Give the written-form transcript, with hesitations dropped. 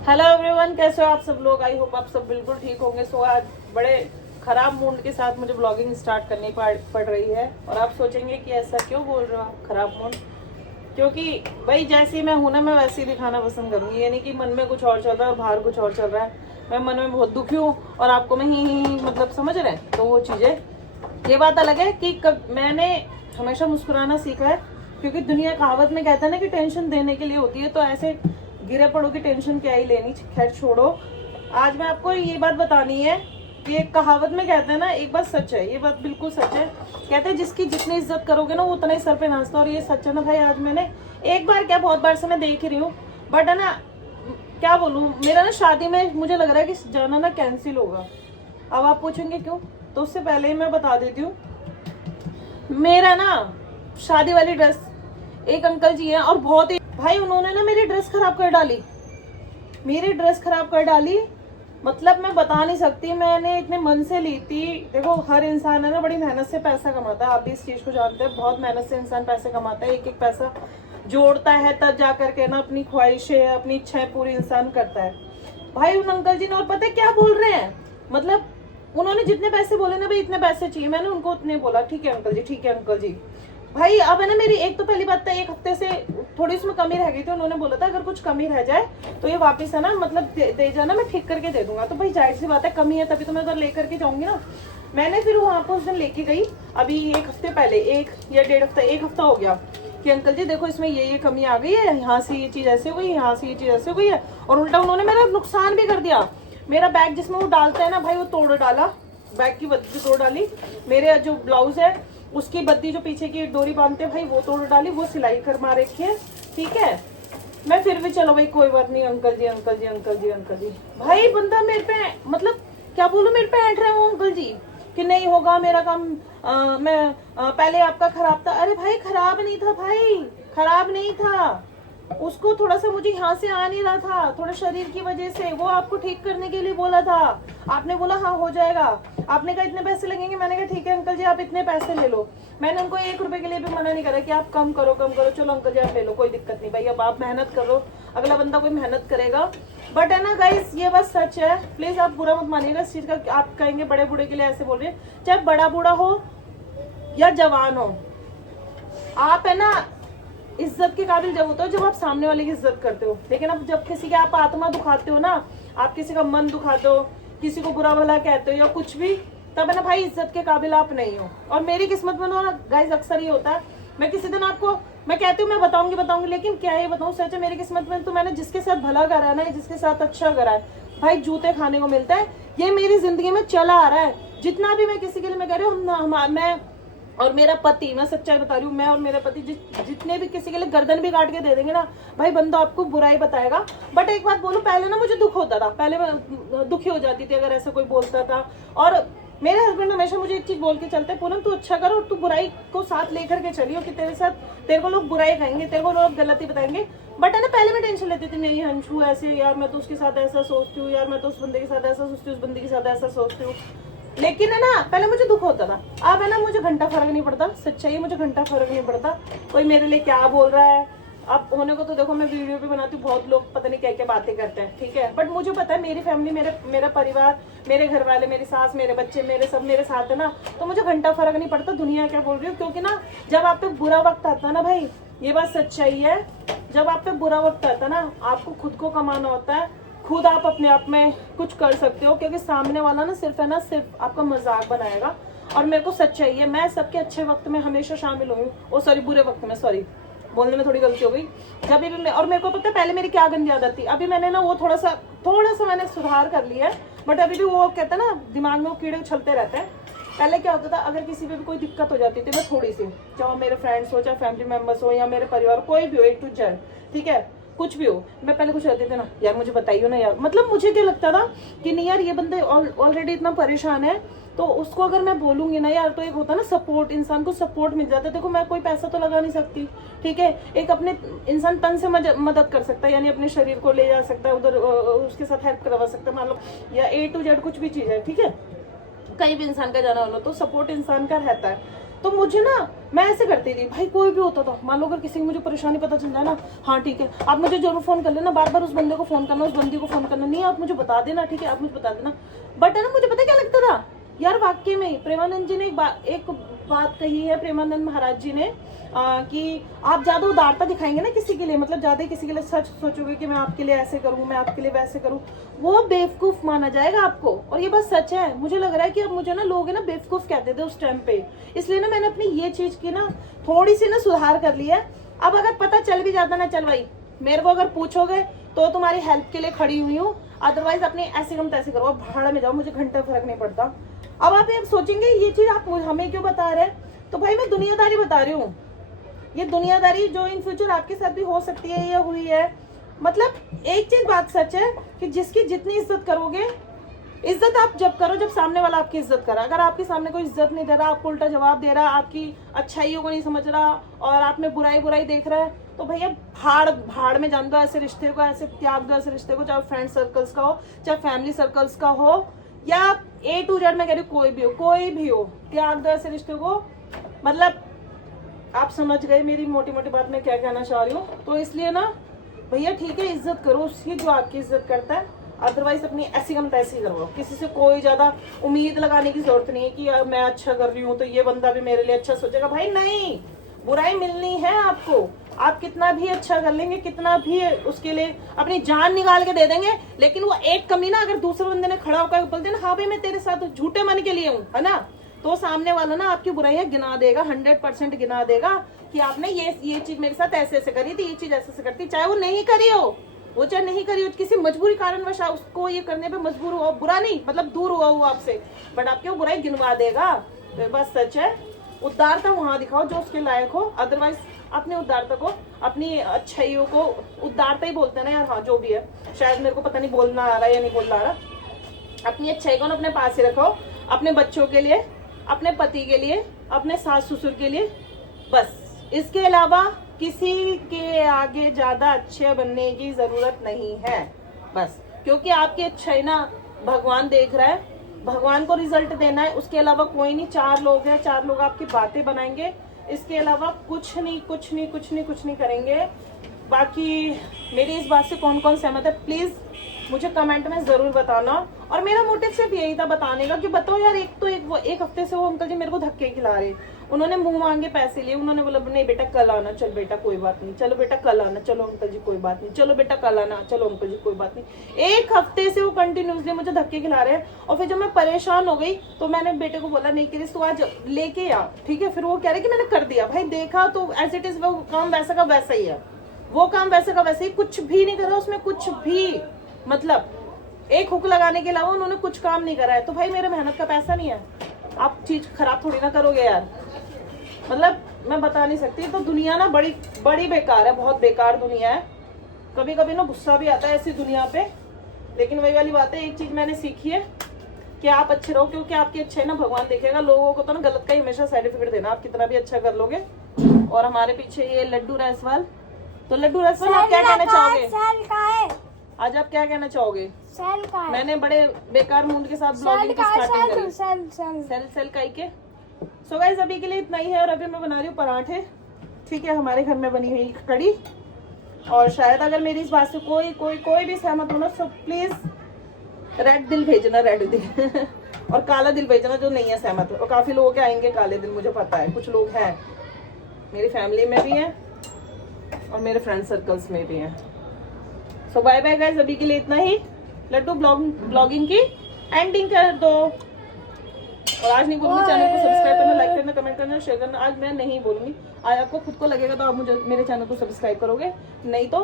Hello everyone, कैसे हो आप सब लोग। आई होप आप सब बिल्कुल ठीक होंगे। सो आज बड़े खराब मूड के साथ मुझे ब्लॉगिंग स्टार्ट करनी पड़ रही है। और आप सोचेंगे कि ऐसा क्यों बोल रहे हो आप, खराब मूड। क्योंकि भाई जैसी मैं हूं ना, मैं वैसे ही दिखाना पसंद करूंगी। यानी कि मन में कुछ और चल रहा है और बाहर कुछ और चल रहा है। मैं मन में बहुत दुखी हूँ और आपको मैं ही मतलब समझ रहे हैं। तो वो चीजें, ये बात अलग है कि मैंने हमेशा मुस्कुराना सीखा है। क्योंकि दुनिया कहावत में कहता है ना कि टेंशन देने के लिए होती है, तो ऐसे गिरे पड़ो की टेंशन क्या ही लेनी। खैर छोड़ो, आज मैं आपको ये बात बतानी है कि एक कहावत में कहते हैं ना, एक बात सच है, ये बात बिल्कुल सच है। कहते हैं जिसकी जितनी इज्जत करोगे ना, वो उतना ही सर पे नाचता है। और ये सच है ना भाई। आज मैंने एक बार क्या, बहुत बार से मैं देख रही हूँ, बट है ना, क्या बोलूँ, मेरा ना शादी में मुझे लग रहा है कि जाना ना कैंसिल होगा। अब आप पूछेंगे क्यों, तो उससे पहले ही मैं बता देती हूँ। मेरा ना शादी वाली ड्रेस, एक अंकल जी हैं और बहुत ही भाई, उन्होंने ना मेरी ड्रेस खराब कर डाली। मेरी ड्रेस खराब कर डाली, मतलब मैं बता नहीं सकती। मैंने इतने मन से ली थी। देखो, हर इंसान है ना, बड़ी मेहनत से पैसा कमाता है। आप भी इस चीज को जानते हैं, बहुत मेहनत से इंसान पैसे कमाता है। एक एक पैसा जोड़ता है, तब जा करके ना अपनी ख्वाहिशें, अपनी इच्छाएं पूरी इंसान करता है। भाई उन अंकल जी ने, और पता है क्या बोल रहे हैं, मतलब उन्होंने जितने पैसे बोले ना, भाई इतने पैसे चाहिए, मैंने उनको उतने बोला। ठीक है अंकल जी, ठीक है अंकल जी। भाई अब है ना, मेरी एक तो पहली बात था, एक हफ्ते से थोड़ी उसमें कमी रह गई थी। उन्होंने बोला था अगर कुछ कमी रह जाए तो ये वापस है ना, मतलब दे जाना, मैं ठीक करके दे दूंगा। तो भाई जाहिर सी बात है, कमी है तभी तो मैं उधर लेकर के जाऊंगी ना। मैंने फिर वहां पर उस दिन लेके गई, अभी एक हफ्ते पहले, एक या डेढ़ हफ्ता, एक हफ्ता हो गया, कि अंकल जी देखो इसमें ये कमी आ गई है, यहाँ से ये चीज ऐसे हो गई, यहाँ से ये चीज ऐसे हो गई है। और उल्टा उन्होंने मेरा नुकसान भी कर दिया। मेरा बैग जिसमें वो डालता है ना भाई, वो तोड़ डाला। बैग की बद्दी तोड़ डाली। मेरे जो ब्लाउज है उसकी बद्दी, जो पीछे की डोरी बांधते हैं भाई, वो तोड़ डाली। वो सिलाई कर मार रखी है। ठीक है, मैं फिर भी चलो भाई कोई बात नहीं, अंकल जी अंकल जी अंकल जी अंकल जी। भाई बंदा मेरे पे, मतलब क्या बोलूं, मेरे पे ऐंठ रहे हो अंकल जी कि नहीं होगा मेरा काम। पहले आपका खराब था। अरे भाई खराब नहीं था भाई, खराब नहीं था। उसको थोड़ा सा, मुझे यहाँ से आ नहीं रहा था थोड़ा शरीर की वजह से, वो आपको ठीक करने के लिए बोला था। आपने बोला हाँ हो जाएगा। आपने कहा इतने पैसे लगेंगे, मैंने कहा ठीक है अंकल जी आप इतने पैसे ले लो। मैंने उनको 1 रुपए के लिए भी मना नहीं करा कि आप कम करो कम करो, चलो अंकल जी आप ले लो, कोई दिक्कत नहीं भाई। अब आप मेहनत करो, अगला बंदा कोई मेहनत करेगा। बट है ना गाइस, ये बात सच है, प्लीज आप बुरा मत मानिएगा इस चीज का। आप कहेंगे बड़े बूढ़े के लिए ऐसे बोल रहे हैं, चाहे बड़ा बूढ़ा हो या जवान हो, आप है ना इज्जत के काबिल जब होते हो जब आप सामने वाले की इज्जत करते हो। लेकिन अब जब किसी की आप आत्मा दुखाते हो ना, आप किसी का मन दुखाते हो, किसी को बुरा भला कहते हो या कुछ भी, तब है ना भाई इज्जत के काबिल आप नहीं हो। और मेरी किस्मत में ना गाइस अक्सर ये होता है, मैं किसी दिन आपको, मैं कहती हूँ मैं बताऊंगी, लेकिन क्या ये बताऊँ, सच है मेरी किस्मत में तो मैंने जिसके साथ भला करा है ना, जिसके साथ अच्छा करा है, भाई जूते खाने को मिलता है। ये मेरी जिंदगी में चला आ रहा है। जितना भी मैं किसी के लिए, मैं कह रही हूँ, मैं और मेरा पति, मैं सच्चाई बता रही हूँ, मैं और मेरा पति जितने भी किसी के लिए गर्दन भी काट के दे देंगे ना भाई, बंदा आपको बुराई बताएगा। बट एक बात बोलूं, पहले ना मुझे दुख होता था, पहले मैं दुखी हो जाती थी अगर ऐसा कोई बोलता था। और मेरे हस्बैंड हमेशा मुझे एक चीज बोल के चलते, पूनम तू अच्छा कर और तू बुराई को साथ लेकर के चलियो, कि तेरे साथ, तेरे को लोग बुराई कहेंगे, तेरे को लोग गलती बताएंगे। बट है ना, पहले मैं टेंशन लेती थी, नहीं हंशू ऐसे, यार मैं तो उसके साथ ऐसा सोचती हूँ, यार मैं तो उस बंदे के साथ ऐसा सोचती हूँ, उस बंदे के साथ ऐसा सोचती हूँ। लेकिन है ना, पहले मुझे दुख होता था, अब है ना मुझे घंटा फर्क नहीं पड़ता। सच्चाई, मुझे घंटा फर्क नहीं पड़ता कोई मेरे लिए क्या बोल रहा है। अब होने को तो देखो, मैं वीडियो भी बनाती हूँ, बहुत लोग पता नहीं क्या क्या बातें करते हैं, ठीक है, बट मुझे पता है मेरी फैमिली, मेरा परिवार, मेरे घर वाले, मेरी सास, मेरे बच्चे, मेरे सब मेरे साथ है ना, तो मुझे घंटा फर्क नहीं पड़ता दुनिया क्या बोल रही हूँ। क्योंकि ना, जब आप पे बुरा वक्त आता है ना भाई, ये बात सच्चाई है, जब आप पे बुरा वक्त आता है ना, आपको खुद को कमाना होता है, खुद आप अपने आप में कुछ कर सकते हो। क्योंकि सामने वाला ना सिर्फ है ना, सिर्फ आपका मजाक बनाएगा। और मेरे को सच्चाई है, मैं सबके अच्छे वक्त में हमेशा शामिल हुई हूँ, सॉरी बुरे वक्त में, सॉरी बोलने में थोड़ी गलती हो गई। जब भी मैं, और मेरे को पता है पहले मेरी क्या गंदी आदत थी, अभी मैंने ना वो थोड़ा सा मैंने सुधार कर लिया है। बट अभी भी वो कहते हैं ना, दिमाग में वो कीड़े उछलते रहते हैं। पहले क्या होता था, अगर किसी पे भी कोई दिक्कत हो जाती थी, मैं थोड़ी सी, चाहे मेरे फ्रेंड्स हो, चाहे फैमिली मेंबर्स हो, या मेरे परिवार, कोई भी हो, A to Z, ठीक है, कुछ भी हो, मैं पहले कुछ रहते थे ना, यार मुझे बताइए ना यार, मतलब मुझे क्या लगता था कि नहीं यार, ये बंदे ऑलरेडी इतना परेशान है, तो उसको अगर मैं बोलूंगी ना यार, तो एक होता है ना सपोर्ट, इंसान को सपोर्ट मिल जाता है। देखो मैं कोई पैसा तो लगा नहीं सकती, ठीक है, एक अपने इंसान तन से मदद कर सकता है, यानी अपने शरीर को ले जा सकता है उधर, उसके साथ हेल्प करवा सकता है, मान लो, या A to Z कुछ भी चीज है, ठीक है, कहीं भी इंसान का जाना वाला, तो सपोर्ट इंसान का रहता है। तो मुझे ना, मैं ऐसे करती थी भाई, कोई भी होता था, मान लो अगर किसी को मुझे परेशानी पता चल जाए ना, हाँ ठीक है आप मुझे जरूर फोन कर लेना, बार बार उस बंदे को फोन करना, उस बंदी को फोन करना नहीं, आप मुझे बता देना, ठीक है आप मुझे बता देना। बट है ना, मुझे पता क्या लगता था यार, वाकई में प्रेमानंद जी ने एक बात कही है, प्रेमानंद महाराज जी ने, कि आप ज्यादा उदारता दिखाएंगे ना किसी के लिए, मतलब ज्यादा किसी के लिए सच सोचोगे कि मैं आपके लिए ऐसे करूं, मैं आपके लिए वैसे करूं, वो बेवकूफ माना जाएगा आपको। और ये बात सच है, मुझे लग रहा है कि अब मुझे ना लोग है ना बेवकूफ कहते थे उस टाइम पे, इसलिए ना मैंने अपनी ये चीज की ना थोड़ी सी ना सुधार कर लिया है। अब अगर पता चल भी जाता ना, चल भाई मेरे को अगर पूछोगे तो तुम्हारी हेल्प के लिए खड़ी हुई हूँ, अदरवाइज अपनी ऐसे कम तैसे करो, भाड़ में जाओ, मुझे घंटा फर्क नहीं पड़ता। अब आप ये सोचेंगे ये चीज आप हमें क्यों बता रहे हैं, तो भाई मैं दुनियादारी बता रही हूँ, ये दुनियादारी जो इन फ्यूचर आपके साथ भी हो सकती है या हुई है। मतलब एक चीज बात सच है कि जिसकी जितनी इज्जत करोगे, इज्जत आप जब करो जब सामने वाला आपकी इज्जत करे। अगर आपके सामने कोई इज्जत नहीं दे रहा, आपको उल्टा जवाब दे रहा, आपकी अच्छाइयों को नहीं समझ रहा और आप में बुराई बुराई देख रहा है, तो भैया भाड़ में जान दो ऐसे रिश्ते को, ऐसे त्याग दो ऐसे रिश्ते को, चाहे फ्रेंड सर्कल्स का हो, चाहे फैमिली सर्कल्स का हो, या A to Z मैं कह रही हूँ कोई भी हो, त्याग दो ऐसे रिश्ते को। मतलब आप समझ गए मेरी मोटी मोटी बात मैं क्या कहना चाह रही हूँ। तो इसलिए ना भैया ठीक है, इज्जत करो उसकी जो आपकी इज्जत करता है, अदरवाइज अपनी ऐसी कम तैसी करो। किसी से कोई ज्यादा उम्मीद लगाने की जरूरत नहीं है कि मैं अच्छा कर रही हूँ तो ये बंदा भी मेरे लिए अच्छा सोचेगा। भाई नहीं, बुराई मिलनी है आपको, आप कितना भी अच्छा कर लेंगे, कितना भी उसके लिए अपनी जान निकाल के दे देंगे, लेकिन वो एक कमी ना अगर दूसरे बंदे ने खड़ा होकर बोल देना हाँ भाई मैं तेरे साथ झूठे मन के लिए हूँ, है ना, तो सामने वाला ना आपकी बुराइयां गिना देगा, 100% गिना देगा कि आपने ये चीज मेरे साथ ऐसे ऐसे करी थी, ये चीज ऐसे ऐसे करती, चाहे वो नहीं करी हो, वो चाहे नहीं करी हो, किसी मजबूरी कारणवश उसको ये करने पे मजबूर हुआ, बुरा नहीं मतलब दूर हुआ वो आपसे, बट आपके वो बुराई गिनवा देगा। तो बस सच है, उदारता वहां दिखाओ जो उसके लायक हो, अदरवाइज अपनी उदारता को, अपनी अच्छाइयों को, उदारता ही बोलते हैं ना यार, हाँ जो भी है, शायद मेरे को पता नहीं बोलना आ रहा है या नहीं बोलना आ रहा, अपनी अच्छाई को ना अपने पास ही रखो, अपने बच्चों के लिए, अपने पति के लिए, अपने सास ससुर के लिए, बस इसके अलावा किसी के आगे ज्यादा अच्छे बनने की जरूरत नहीं है। बस क्योंकि आपकी अच्छाई ना भगवान देख रहा है, भगवान को रिजल्ट देना है, उसके अलावा कोई नहीं। 4 लोग हैं, 4 लोग आपकी बातें बनाएंगे, इसके अलावा कुछ नहीं करेंगे। बाकी मेरी इस बात से कौन कौन सहमत है प्लीज मुझे कमेंट में जरूर बताना। और मेरा मोटिव सिर्फ यही था बताने का कि बताओ यार, एक हफ्ते से वो अंकल जी मेरे को धक्के खिला रहे, उन्होंने मुंह मांगे पैसे लिए, उन्होंने बोला नहीं बेटा कल आना, चल बेटा कोई बात नहीं, चलो बेटा कल आना, चलो अंकल जी कोई बात नहीं, चलो बेटा कल आना, चलो अंकल जी कोई बात नहीं। एक हफ्ते से वो कंटिन्यूसली मुझे धक्के खिला रहे हैं। और फिर जब मैं परेशान हो गई तो मैंने बेटे को बोला नहीं क्रिस तू आज लेके आ, ठीक है। फिर वो कह रहे कि मैंने कर दिया। भाई देखा तो एज इट इज वो काम वैसा का वैसा ही है, वो काम वैसे का वैसे ही, कुछ भी नहीं करा उसमें, कुछ भी मतलब एक हुक लगाने के अलावा उन्होंने कुछ काम नहीं करा है। तो भाई मेरे मेहनत का पैसा नहीं है, आप चीज खराब थोड़ी ना करोगे यार। मतलब मैं बता नहीं सकती। तो दुनिया ना बड़ी बड़ी बेकार है, बहुत बेकार दुनिया है। कभी कभी ना गुस्सा भी आता है ऐसी दुनिया पे, लेकिन वही वाली बात है, एक चीज मैंने सीखी है कि आप अच्छे रहो, क्योंकि आपकी अच्छाई ना भगवान देखेगा। लोगों को तो ना गलत का ही हमेशा सर्टिफिकेट देना, आप कितना भी अच्छा कर लोगे। और हमारे पीछे ये लड्डू रायसवाल, तो लड्डू रायसवाल आप क्या कहना चाहोगे आज, आप क्या कहना चाहोगे? मैंने बड़े बेकार मूड के साथ ब्लॉगिंग की स्टार्टिंग करी, सेल काई के। सो गाइस अभी के लिए इतना ही है। और अभी मैं बना रही हूँ पराठे, ठीक है, हमारे घर में बनी हुई कड़ी। और शायद अगर मेरी इस बात से कोई भी सहमत हो ना, सो प्लीज रेड दिल भेजना, रेड दिल और काला दिल भेजना जो नहीं है सहमत। और काफी लोगों के आएंगे काले दिल, मुझे पता है, कुछ लोग हैं मेरी फैमिली में भी हैं और मेरे फ्रेंड सर्कल्स में भी हैं। सो बाय बाय गाइस, अभी के लिए इतना ही। लड्डू ब्लॉगिंग की एंडिंग कर दो। और आज नहीं बोलूंगी, चैनल को सब्सक्राइब करना, लाइक करना, कमेंट करना, शेयर करना। आज मैं नहीं बोलूंगी, आज आपको खुद को लगेगा तो आप मुझे मेरे चैनल को सब्सक्राइब करोगे, नहीं तो